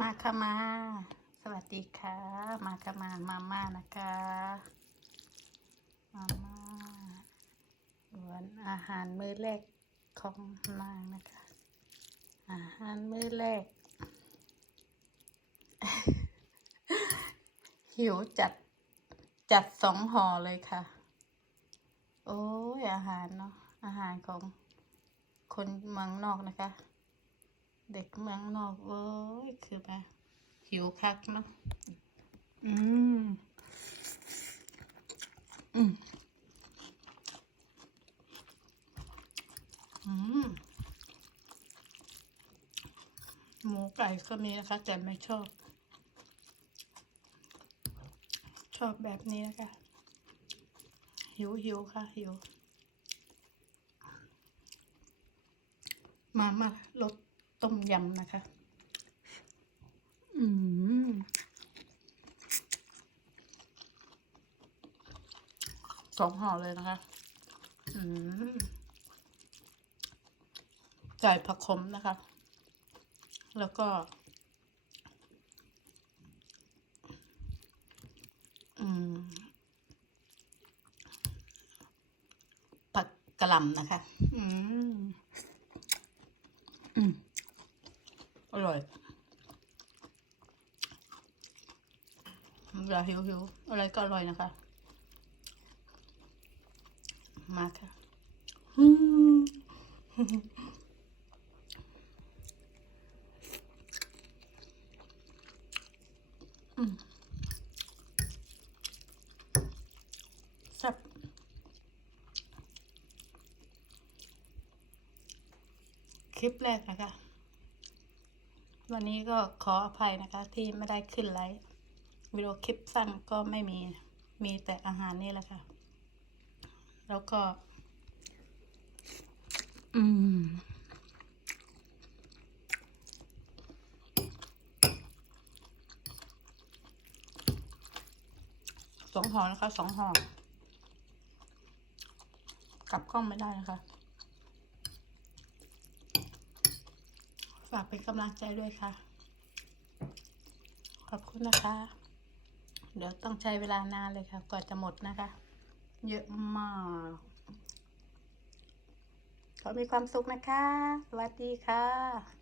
มาค่ะมา สวัสดีค่ะ มาค่ะมา มาม่านะคะ มาม่าวันอาหารมื้อแรกของนางนะคะ อาหารมื้อแรก หิวจัด จัดสองห่อเลยค่ะ โอ้ยอาหารเนาะ อาหารของคนเมืองนอกนะคะ เด็กเมืองนอกเว้ยคือแบบหิวคักเนาะอืมอืมอืมหมูไก่ก็มีนะคะ แต่ไม่ชอบ ชอบแบบนี้นะคะ หิวหิวค่ะหิว มามาลด ต้มยำนะคะ อืมสองห่อเลยนะคะ อืมไก่ผักขมนะคะ แล้วก็อืมผักกระหล่ำนะคะ อืม อืม อร่อยเวลาหิวหิวอะไรก็อร่อยนะคะ มาค่ะอืมอืมแซ่บคลิปแรกนะคะ วันนี้ก็ขออภัยนะคะ ที่ไม่ได้ขึ้นไลฟ์วิดีโอคลิปสั้นก็ไม่มีมีแต่อาหารนี่แหละค่ะ แล้วก็ อืมสองห่อนะคะสองห่อกลับกล้องไม่ได้นะคะ ฝากเป็นกำลังใจด้วยค่ะ ขอบคุณนะคะ เดี๋ยวต้องใช้เวลานานเลยค่ะ กว่าจะหมดนะคะ เยอะมาก ขอมีความสุขนะคะ สวัสดีค่ะ